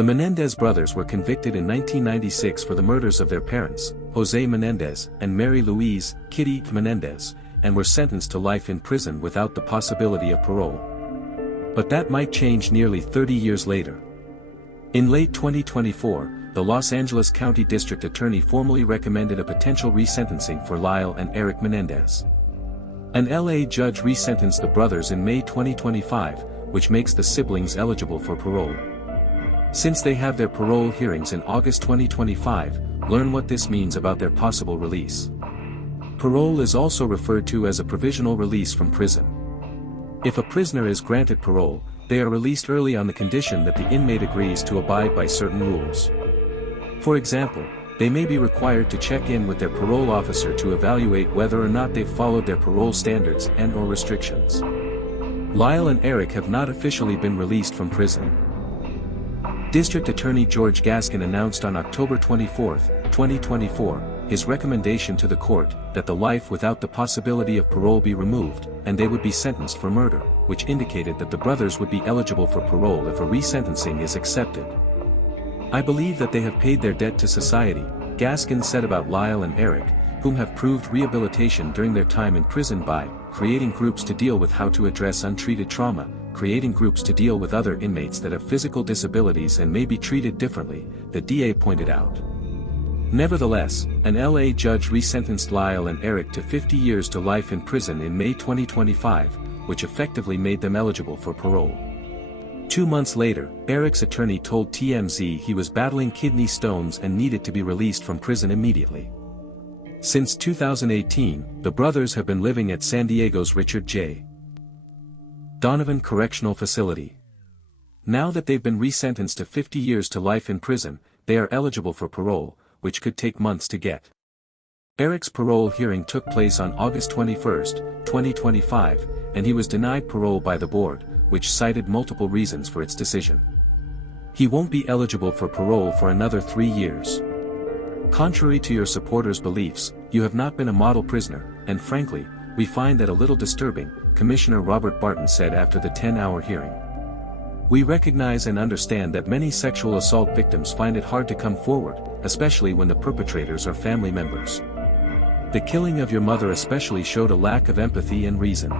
The Menendez brothers were convicted in 1996 for the murders of their parents, Jose Menendez and Mary Louise Kitty Menendez, and were sentenced to life in prison without the possibility of parole. But that might change nearly 30 years later. In late 2024, the Los Angeles County District Attorney formally recommended a potential resentencing for Lyle and Erik Menendez. An LA judge resentenced the brothers in May 2025, which makes the siblings eligible for parole. Since they have their parole hearings in August 2025, learn what this means about their possible release. Parole is also referred to as a provisional release from prison. If a prisoner is granted parole, they are released early on the condition that the inmate agrees to abide by certain rules. For example, they may be required to check in with their parole officer to evaluate whether or not they've followed their parole standards and/or restrictions. Lyle and Erik have not officially been released from prison. District Attorney George Gaskin announced on October 24, 2024, his recommendation to the court that the life without the possibility of parole be removed, and they would be sentenced for murder, which indicated that the brothers would be eligible for parole if a resentencing is accepted. I believe that they have paid their debt to society, Gaskin said about Lyle and Erik, whom have proved rehabilitation during their time in prison by creating groups to deal with how to address untreated trauma, creating groups to deal with other inmates that have physical disabilities and may be treated differently, the DA pointed out. Nevertheless, an LA judge resentenced Lyle and Erik to 50 years to life in prison in May 2025, which effectively made them eligible for parole. 2 months later, Erik's attorney told TMZ he was battling kidney stones and needed to be released from prison immediately. Since 2018, the brothers have been living at San Diego's Richard J. Donovan Correctional Facility. Now that they've been resentenced to 50 years to life in prison, they are eligible for parole, which could take months to get. Erik's parole hearing took place on August 21, 2025, and he was denied parole by the board, which cited multiple reasons for its decision. He won't be eligible for parole for another 3 years. Contrary to your supporters' beliefs, you have not been a model prisoner, and frankly, we find that a little disturbing, Commissioner Robert Barton said after the 10-hour hearing. We recognize and understand that many sexual assault victims find it hard to come forward, especially when the perpetrators are family members. The killing of your mother especially showed a lack of empathy and reason.